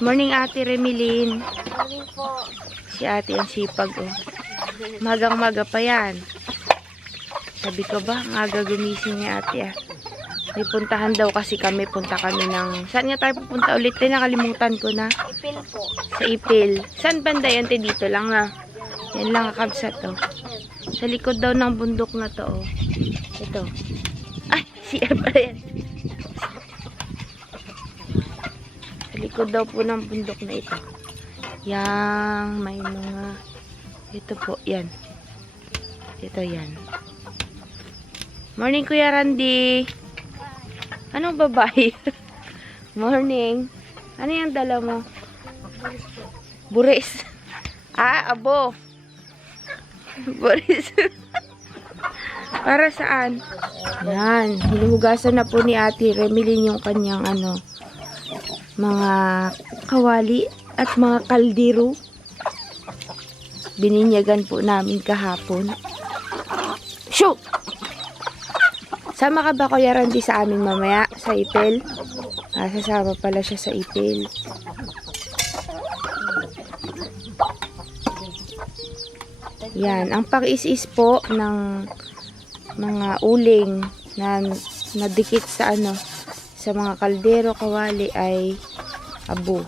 Morning, Ate Remilin. Morning po. Si ate ang sipag, oh. Magang-maga pa yan. Sabi ko ba, maga gumising ni ate, ah. May puntahan daw kasi kami. Punta kami ng... Saan nga tayo pupunta ulit? Nakalimutan ko na. Ipil po. Sa Ipil. Saan banda yan? Dito lang na. Yan lang kakabsat, oh. Sa likod daw ng bundok na to, oh. Ito. Ay, CR pa yan. Sa likod daw po ng bundok na ito. Yang may mga... Ito po, yan. Ito, yan. Morning, Kuya Randy. Anong babae? Morning. Ano yung dala mo? Buris. Ah, abo. Buris. Para saan? Yan. Hinuhugasan na po ni Ate Remilin yung kanyang mga kawali at mga kaldero. Bininyagan po namin kahapon. Shoot! Sama ka ba, Kuya Randy, sa amin mamaya? Sa Ipil? Sasama pala siya sa Ipil. Yan. Ang pag-is-is po ng mga uling na nadikit sa sa mga kaldero, kawali ay abo.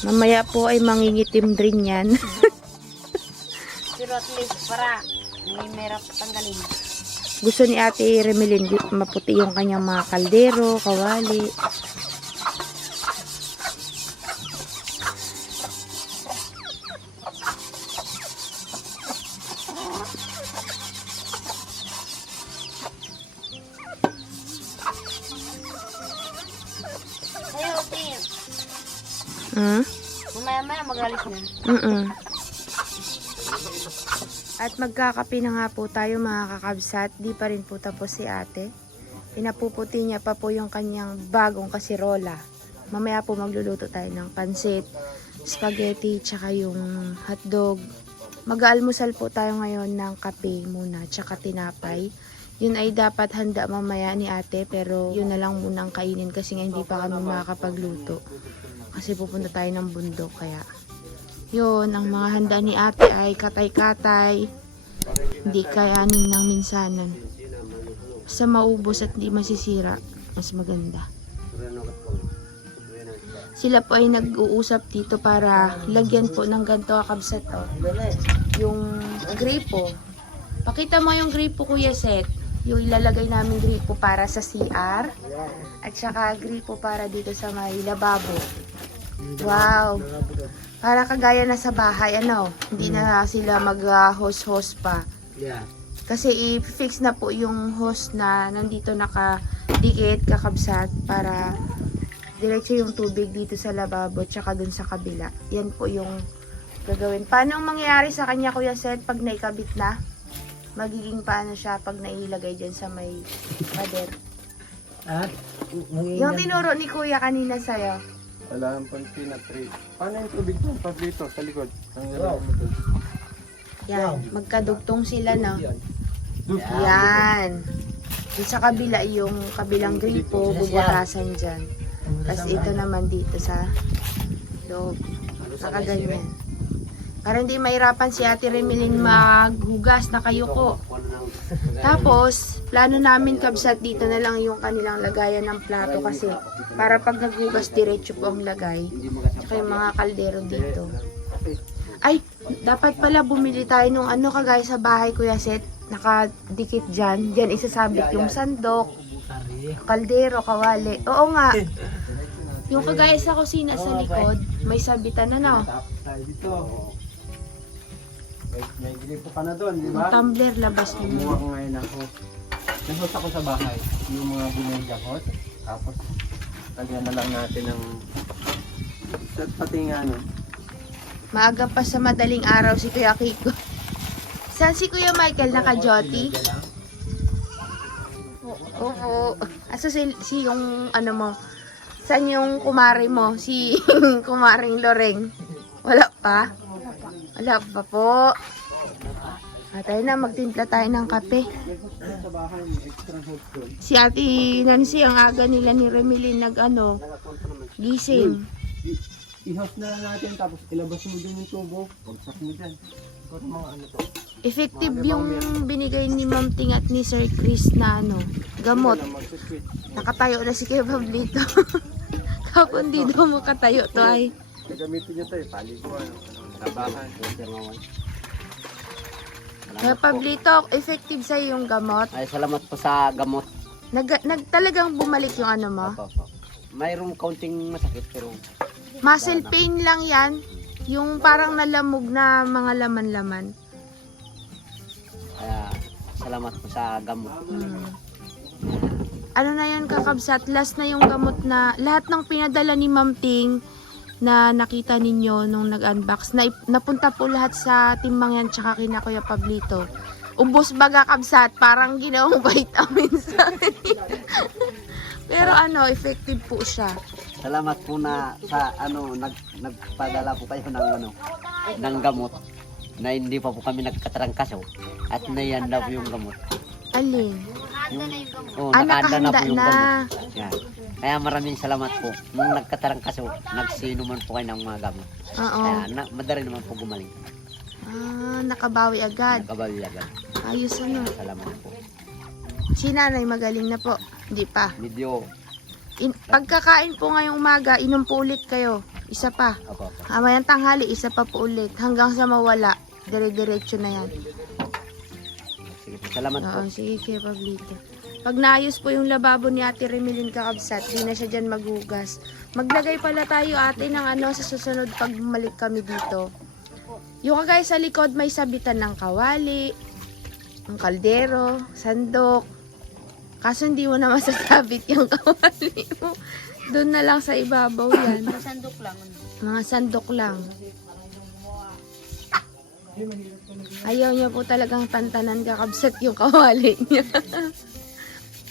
Mamaya po ay mangingitim rin yan. Pero at least para may merap tanggalin. Gusto ni Ate Remilin maputi yung kanyang mga kaldero, kawali. Ayaw, Tim. Mamaya-maya magalis na. At magkakape na nga po tayo, mga kakabsat. Di pa rin po tapos si ate. Pinapuputi niya pa po yung kanyang bagong kasirola. Mamaya po magluluto tayo ng pansit, spaghetti, tsaka yung hotdog. Mag-aalmusal po tayo ngayon ng kape muna, tsaka tinapay. Yun ay dapat handa mamaya ni ate, pero yun na lang munang kainin kasi nga hindi pa kami makakapagluto. Kasi pupunta tayo ng bundok, kaya yun, ang mga handa ni ate ay katay-katay. Hindi kayanin ng minsanan. Basta maubos at hindi masisira, mas maganda. Sila po ay nag-uusap dito para lagyan po ng ganito kakabsat, oh. Yung gripo. Pakita mo yung gripo, Kuya Seth. Yung ilalagay namin gripo para sa CR. At saka gripo para dito sa may lababo. Wow! Para kagaya na sa bahay, hindi na sila mag-host pa. Kasi i-fix na po yung host na nandito nakadikit, kakabsat, para diretso yung tubig dito sa lababo, tsaka dun sa kabila. Yan po yung gagawin. Paano ang mangyayari sa kanya, Kuya Seth, pag naikabit na? Magiging paano siya pag nailagay dyan sa may pader? Yung tinuro ni Kuya kanina sa'yo. Wala ang pansin na 3. Paano yung tubig mo? Pag dito, sa likod. Yan, magkadugtong sila, no? Yan. Yung sa kabila, yung kabilang gripo, bubutasan dyan. Tapos ito naman dito sa loob. Nakaganyan. Para hindi mahirapan si Ate Remilin maghugas, nakayuko. Tapos, plano namin kabsat dito na lang yung kanilang lagayan ng plato kasi para pag naghugas diretso po ang lagay. Tsaka yung mga kaldero dito. Ay, dapat pala bumili tayo nung kagaya sa bahay, Kuya Seth. Nakadikit dyan. Diyan isasabit yung sandok, kaldero, kawali. Oo nga. Yung kagaya sa kusina sa likod, may sabitan na, no? May gripo ka na doon, di Yung ba? tumbler, labas Kumuha mo. ko ngayon ako. Nahot ako sa bahay. Yung mga binayakot. Tapos, lagyan na lang natin ng... Pati nga, Maaga pa sa madaling araw si Kuya Kiko. Saan si Kuya Michael? Naka-joti? Oo. Asa si yung mo, Saan yung kumare mo? Si kumaring Loreng? Wala pa? Wala pa po. Tayo na, magtimpla tayo ng kape. Sa bahay, may extra hot doon. Si Ate Nancy, ang aga nila ni Remilin gising. I-house na lang natin, tapos ilabas mo din yung tubo. Pagsak mo dyan. Para mga ano to. Effective yung binigay ni Ma'am Ting at ni Sir Chris na gamot. Mag-switch. Nakatayo na si Kuya Pablito. Kapon di daw makatayo to ay. Gagamitin nyo to paliguan. Tabahan. Kuya Pablito, effective sa yung gamot. Ay, salamat po sa gamot. Talagang bumalik yung mo? Opo. Mayroong kaunting masakit pero Muscle pain lang yan. Yung parang nalamog na mga laman-laman. kaya salamat po sa gamot. Ano na yun kakabsat? Last na yung gamot na lahat ng pinadala ni Ma'am Ting na nakita ninyo nung nag-unbox. Napunta po lahat sa timbang yan tsaka kina Kuya Pablito. Ubos baga kabsat, parang ginawang vitamins sa akin. Pero effective po siya. Salamat po na sa nagpadala po kayo ng gamot na hindi pa po kami nagkatarangkaso at naianda po yung gamot. Alin? Nakahanda na po yung nakahanda gamot. Yan. Kaya maraming salamat po. Nung nagkatarangkaso, nagsino man po kayo ng mga gamot. Oo. Kaya madali naman po gumaling. Nakabawi agad. Nakabawi agad. Ayos Salamat po. Si nanay magaling na po. Hindi pa. Medyo, Pagkakain po ngayong umaga, inom po ulit kayo. Isa pa. opo. Mayang tanghali, isa pa po ulit. Hanggang sa mawala. Dire-diretso na yan. Sige po. Salamat po. Oo, sige Kuya Pablito. Pag naayos po yung lababo ni Ate Remilin kakabsat, di na siya dyan maghugas. Maglagay pala tayo ate ng sa susunod pag bumalik kami dito. Yung kagaya sa likod may sabitan ng kawali, ng kaldero, sandok. Kaso hindi mo na masasabit yung kawali mo. Doon na lang sa ibabaw yan. Sandok lang. Mga sandok lang. Ayaw niya po talagang tantanan kakabsat yung kawali niya.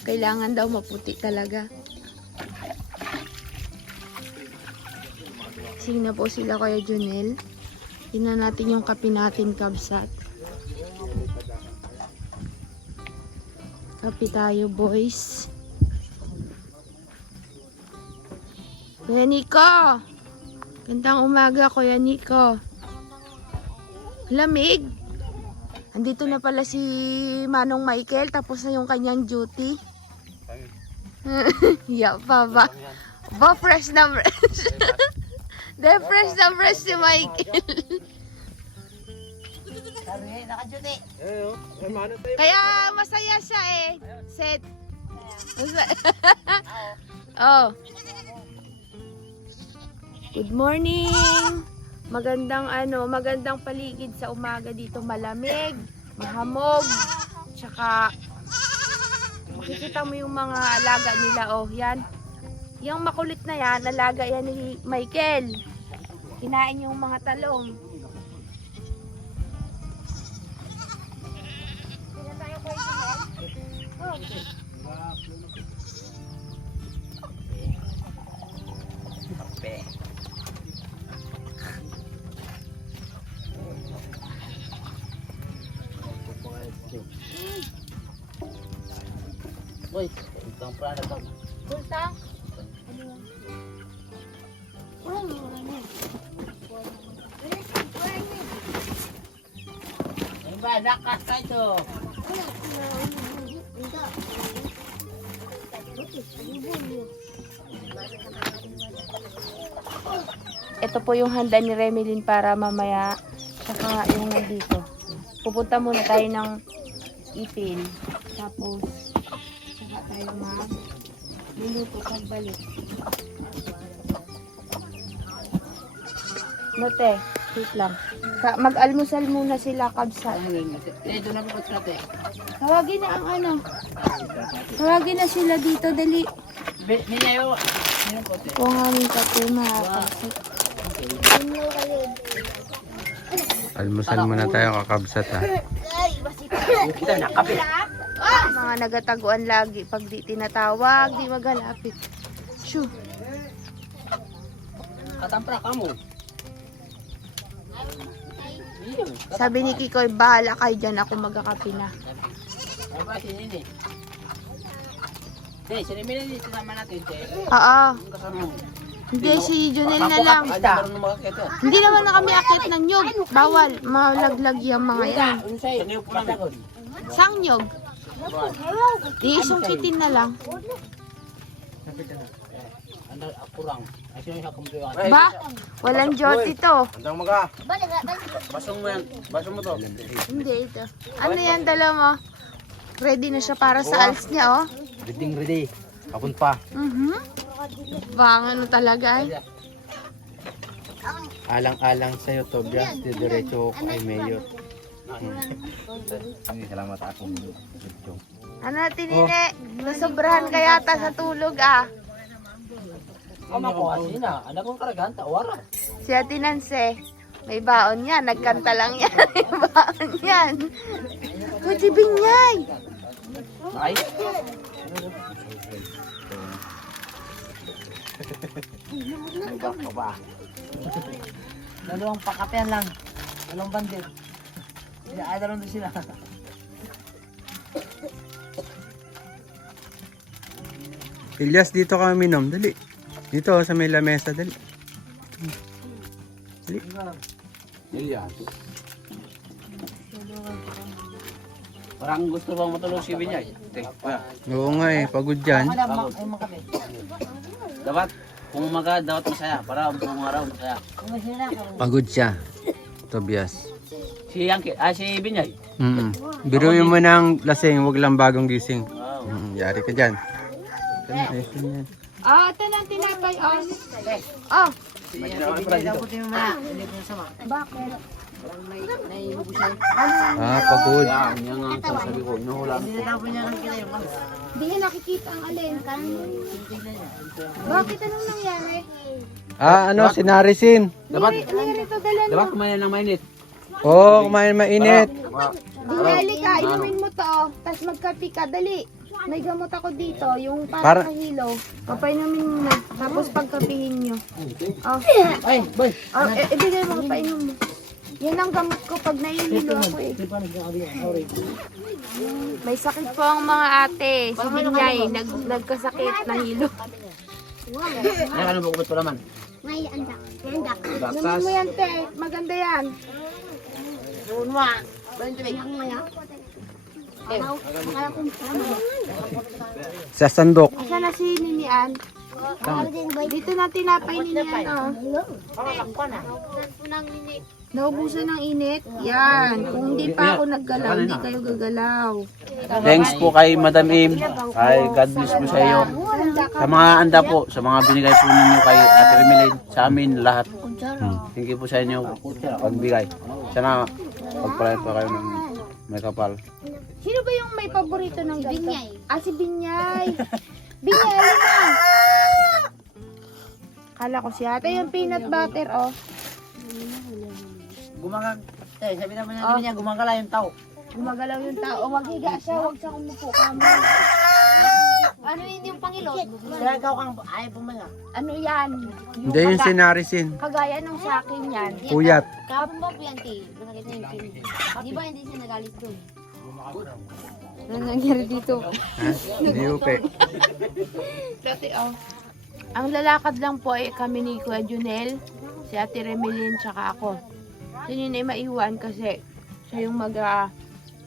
Kailangan daw maputi talaga. Sige na po sila Kuya Junel. Tingnan natin yung kape natin kabsat. Kape tayo boys. Kuya Nico! Gandang umaga Kuya Nico. Lamig! Andito na pala si Manong Michael, tapos na yung kanyang duty. Pa ba? Ba, fresh na fresh. De, fresh na fresh si Michael. Kaya masaya siya eh. Set. Oh. Good morning. Magandang paligid sa umaga dito, malamig, mahamog, tsaka makikita mo yung mga alaga nila, yan. Yung makulit na yan, alaga yan ni Michael. Kinain yung mga talong. Boy, itong prana to. Bultang? Ba, dakas tayo. Ito po yung handa ni Remilin para mamaya, saka yung nandito. Pupunta muna tayo ng ipin. Tapos, saka tayo luluto pagbalik. Note, wait lang. Mag-almusal muna sila kabsa. Ito na po natin. Tawagin na ang Tawagin na sila dito, dali. Ninyayo. Kung aming kape, makakasik. Almusal muna tayo kakabsat ha. Kita na kape. Mga nagataguan lagi pag di tinatawag, di magalapit. Shoo. Katampra ka mo. Sabi ni Kikoy, bahala kayo dyan, ako magkakapi na. Ay ba, si Nini? Hindi, si Nini dito naman natin. Oo. Ang kasama mo. Hindi, si Junel na lang. Ay, meron na makakita. Hindi naman na kami akit ng nyog. Bawal, malaglag yung mga yan. Sa niyo po namin. Sang nyog? Iisungkitin na lang. Kurang. Ay, sino yung kumpiwan? Ba? Walang joti to. Andang maga. Basong mo yan. Basong mo to. Hindi ito. Ano yan, dala mo? Ready na siya para sa als niya, oh. Ready. Kapun pa. Bang, ano talaga eh. Alang-alang sa'yo, Tobias. Diretso kay Mayor. Salamat akong video. Ano, tinine? Nasobrahan ka yata sa tulog, ah. Kama ko kasi na. Anak kong karagan, tawara. Si Ate Nancy, may baon yan. Nagkanta lang yan. May baon yan. Kuchi Binyay. Ay. Iba ka ba? Dalawang pakapean lang. Dalawang bandit. Ay, dalawang doon sila. Ilyas, dito ka minom. Dali. Dito sa may lamesa. Dali. Dali. Nilyan. Parang gusto bang matulog si Binyay? Kuya. Oo nga eh. Pagod dyan. Ay, makape. Dapat, kung umaga, dapat masaya. Para buong araw masaya. Kung may sila ako. Pagod siya. Tobias. Si Yankee, si Binyay. Biruin mo ng lasing. Huwag lang bagong gising. Wow. Yari ka dyan. Ayos na yan. Ah, ito na tinapay, oh. Oh, Daputin mo na. Hindi ko nasama. bakit? Naiubos siya. Pagod. Yan, yan ang sasabi ko. Inuhulan. Hindi natapon niya ng kila yung ano. Hindi niya nakikita ang alin. Bakit? Anong nangyari? Ano, sinarisin. Dapat, Nirito dala dapat kumain ng mainit. Oo, kumain mainit. Dinali ka, inumin mo to, oh. Tapos magkapi ka, dali. May gamot ako dito, yung Para- para sa hilo. Papainumin mo na, tapos pagkapihin nyo. Oh, Ay, boy. ibigay mo, painom mo. Yan ang gamot ko pag nahihilo ako eh. May sakit po ang mga ate. Si Binyay, nagkasakit na hilo. Ay, ano ba kubot pa naman? May andak. Andak. Bakas. Inumin mo yan, te. Maganda yan. Sa sandok. Asa na si Ninian? Dito na tinapay Ninian, oh. Naubusan ng init? Yan. Kung hindi pa ako naggalaw, hindi kayo gagalaw. Thanks po kay Madam Im. Ay, God bless po sa iyo. Sa mga anda po, sa mga binigay po ninyo kay Ate Remelin, sa amin lahat. Thank you po sa inyo pagbigay. Sana pagpalain pa kayo ng may kapal. Sino ba yung may paborito ng ganito? Binyay. Ah, si Binyay. Binyay, lima. Kala ko si ate yung peanut butter, oh. Gumagang. Sabi naman niya, gumagala yung tao. Gumagalaw yung tao. Maghiga siya, huwag siya umupo kami. Ano yun yung Panginoon? Kaya ikaw kang ayaw pumaga. Ano yan? Hindi yung sinarisin. Kagaya nung sa akin yan. Puyat. Kapon ba po yan, T? Nakita niyo yung pin. Di ba hindi siya nagalit doon? Ano nangyari dito? Hindi upe. Dati, oh. Ang lalakad lang po ay kami ni Kuya Junel, si Ate Remelin, tsaka ako. Si Ninay maiwan kasi siya yung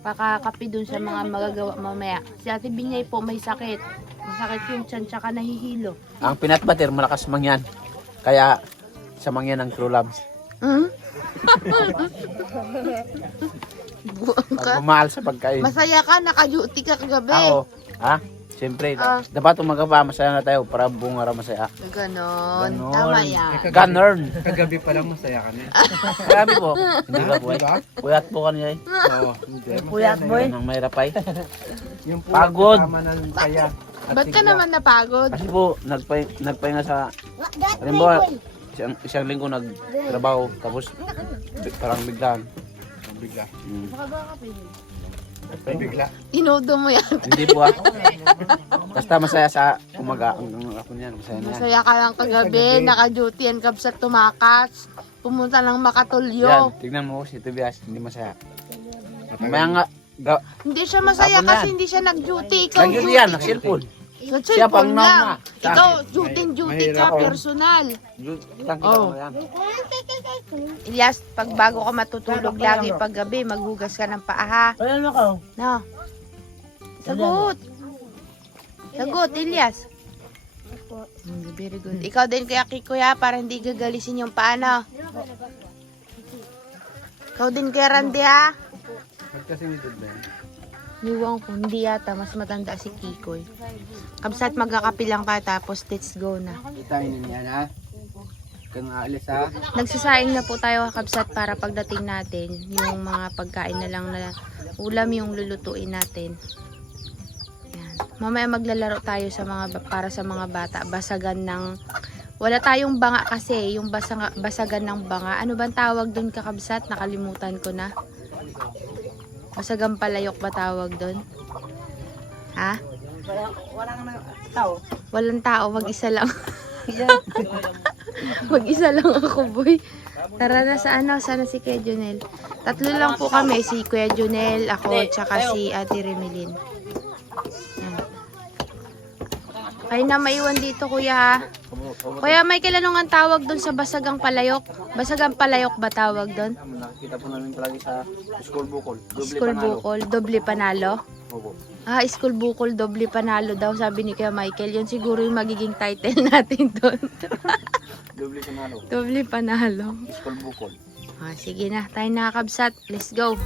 pakakapi dun sa mga magagawa mamaya. Si Ate Binyay po may sakit. Masakit yung tiyan tsaka nahihilo. Ang peanut butter, malakas mangyan. Kaya, sa mangyan ng True Loves. Hmm? Buang ka. Pag mamahal sa pagkain. Masaya ka, naka-duty ka kagabi. Ako, ha? Siyempre, dapat umaga pa, masaya na tayo para buong araw masaya. Ganon. Ganon. Tama yan. Ganern. Kagabi pa lang masaya ka na. Marami po. Hindi ba buhay? Puyat po kanina eh. Oo, hindi. Puyat boy. Nang may rapay. Yung Pagod. kasama ng saya. Ba't ka naman napagod? Kasi po, nagpahinga sa, halimbawa, isang linggo nagtrabaho, tapos parang biglaan. Bigla. Inodo mo yan. Hindi po ah. Basta masaya sa umaga. Ang ako niyan, masaya na yan. Masaya ka lang kagabi, naka-duty yan kabsat tumakas. Pumunta ng Yan, Makatulyo. tignan mo si Tobias, hindi masaya. Mamaya nga, Hindi siya masaya Tapon kasi yan. hindi siya nag-duty. Ikaw lagyan duty. yan, nag-cellphone. Siya pang Nag-cellphone nauna. lang. Ikaw, duty ka, personal. Kita Oh. mo yan. Ilyas, pag bago ka matutulog lagi pag gabi, maghugas ka ng paa ha. Ayan ako. No. Sagot. Sagot, Ilyas. Very good. Ikaw din kaya Kiko ya, para hindi gagalisin yung paa na. Ikaw din kaya Randy ha. Ba't kasi nito ba yan? Niwang ko, hindi yata. Mas matanda si Kikoy. Kamsat magkakapilang ka tapos let's go na. Kitain niya na. Kung aalis ha. Nagsasaing na po tayo kakabsat para pagdating natin, yung mga pagkain na lang na ulam yung lulutuin natin. Yan. Mamaya maglalaro tayo sa para sa mga bata. Basagan ng... Wala tayong banga kasi, yung basagan ng banga. Ano bang tawag doon kakabsat? Nakalimutan ko na. Basagang palayok ba tawag doon? Ha? Walang tao. Walang tao, mag-isa lang. Mag-isa lang ako, boy. Tara na sa sana si Kuya Junel. Tatlo lang po kami, si Kuya Junel, ako, tsaka si Ate Remelin. Yan. Kayo na maiwan dito, kuya. Kuya, Michael, ano nga tawag doon sa basagang palayok? Basagang palayok ba tawag doon? Nakikita po namin palagi sa school bukol. Doble School panalo. bukol, doble panalo. Opo. School bukol, doble panalo daw, sabi ni Kuya Michael. Yun siguro yung magiging title natin doon. Doble panalo. Doble panalo. School bukol. Sige na, tayo nakakabsat. Let's go.